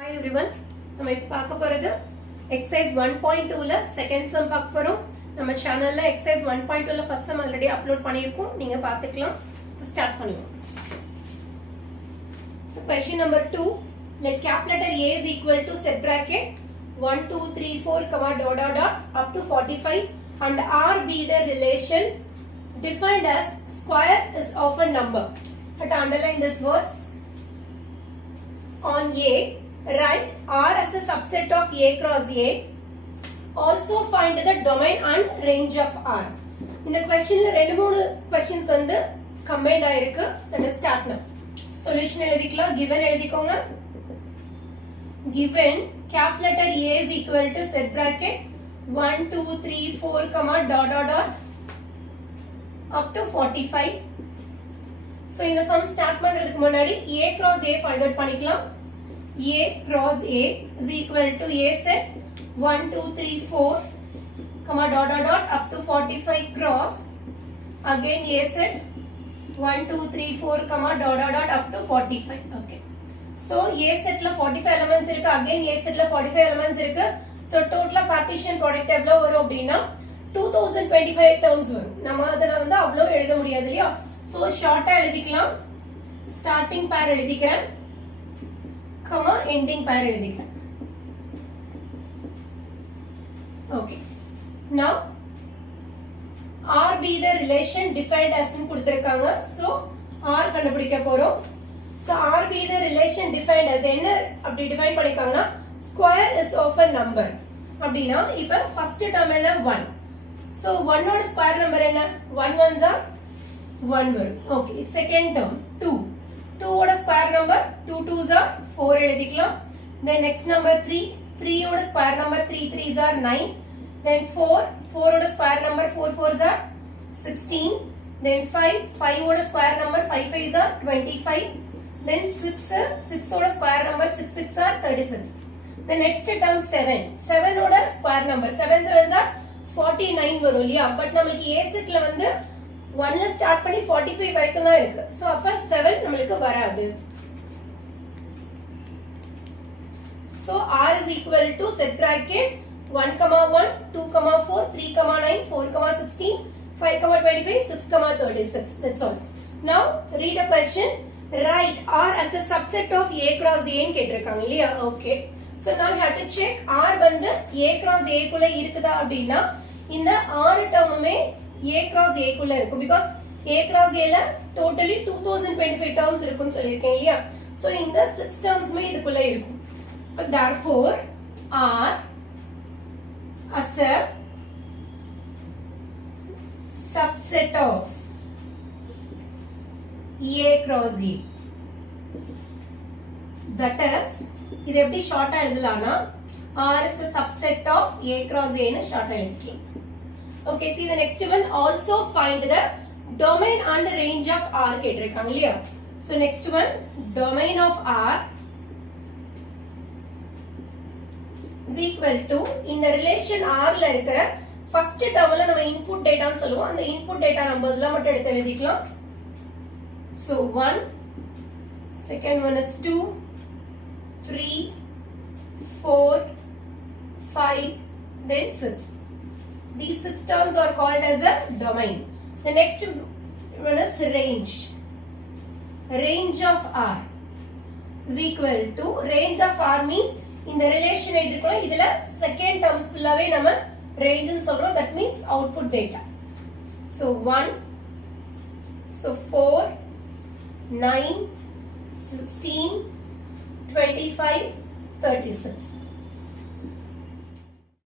Hi everyone, நம்ம இப்ப பார்க்க போறது exercise 1.2ல second sum பார்க்க போறோம். நம்ம சேனல்ல exercise 1.2ல first sum already upload பண்ணியிருக்கோம். நீங்க பார்த்துக்கலாம். ஸ்டார்ட் பண்ணுவோம். So question number 2, let cap letter A is equal to set bracket 1 2 3 4 comma dot dot dot up to 45 and R be the relation defined as square is of a number. But underline these words. On A, write R as a subset of A cross A. Also find the domain and range of R. இந்த questionல ரெண்டு மூணு questions வந்து combined ஆயிருக்கு. Let us start now. Solution எழுதிக்கலாம். Given எழுதிக்கோங்க. Given cap letter A is equal to set bracket 1 2 3 4 comma dot dot dot up to 45. So இந்த sum start பண்றதுக்கு முன்னாடி A cross A find out பண்ணிக்கலாம். A cross A is equal to A set 1 2 3 4 comma dot dot dot up to 45 cross again A set 1 2 3 4 comma dot dot dot up to 45. Okay, so A set la 45 elements இருக்கு, again A set la 45 elements இருக்கு. So total Cartesian product எவ்வளவு வரும் அப்படினா 2025 terms வரும். நம்ம அதல வந்து அவ்வளவு எழுத முடியாது இல்லையா? So ஷார்ட்டா எழுதிக்கலாம். ஸ்டார்டிங் பேர் எழுதிக்கிறேன், comma ending pair எழுதிக்கிறேன். Okay, now R be the relation defined as ன்னு கொடுத்திருக்காங்க. So R கண்டுபிடிக்க போறோம். So R be the relation defined as என்ன அப்படி டிஃபைன் பண்ணிருக்காங்கன்னா square is of a number அப்படினா இப்ப first term என்ன 1. So 1 ஓட square number என்ன 1 ones are 1 வரும். Okay, second term 2. 2 ஓட ஸ்கொயர் நம்பர் 2 2s are 4 எழுதிக்கலாம். Then next number 3. 3 ஓட ஸ்கொயர் நம்பர் 3 3s are 9. Then 4. 4 ஓட ஸ்கொயர் நம்பர் 4 4s are 16. Then 5. 5 ஓட ஸ்கொயர் நம்பர் 5 5s are 25. Then 6. 6 ஓட ஸ்கொயர் நம்பர் 6 6 are 36. The next term 7. 7 ஓட square number 7 7s are 49 வரும் இல்லையா? பட் நமக்கு A செட்ல வந்து 1ல ஸ்டார்ட் பண்ணி 45 வரைக்கும் தான் இருக்கு. சோ அப்ப 7 நமக்கு வராது. So R is equal to set bracket 1 1 2 4 3 9 4 16 5 25 6 36. That's all. Now read the question. Write R as a subset of A cross A ன்னு கேட்டிருக்காங்க இல்லையா? Okay, so now you have to check R வந்து A cross A குள்ள இருக்குதா அப்படினா இந்த 6 டேர்முமே A cross A குள்ள இருக்கும். because A cross A ல totally 2025 terms இருக்கும்னு சொல்லிருக்கேன் இல்லையா? so இந்த 6 termsமே இதுக்குள்ள இருக்கும். so therefore R as a subset of A cross A, that is இது எப்படி ஷார்ட்டா எழுதலாம்னா R is a subset of A cross A ன்னு ஷார்ட்டா எழுதிக்கலாம். Okay, see the next one. Also find the domain and range of R கேட்டிருக்காங்க இல்லையா? So next one, domain of R is equal to இந்த relation R ல இருக்கிற first termல நம்ம input data ன்னு சொல்லுவோம். அந்த input data numbersலாம் மட்டும் எடுத்து எழுதிக்கலாம். So 1, second one is 2, 3, 4, 5, then 6. These 6 terms are called as a domain. The next one is range. Range of R is equal to, range of R means in the relation எதிர்க்கணும். இதுல second terms ஃபுல்லாவே நம்ம range ன்னு சொல்றோம். that means output data. So 1, so 4, 9, 16, 25, 36.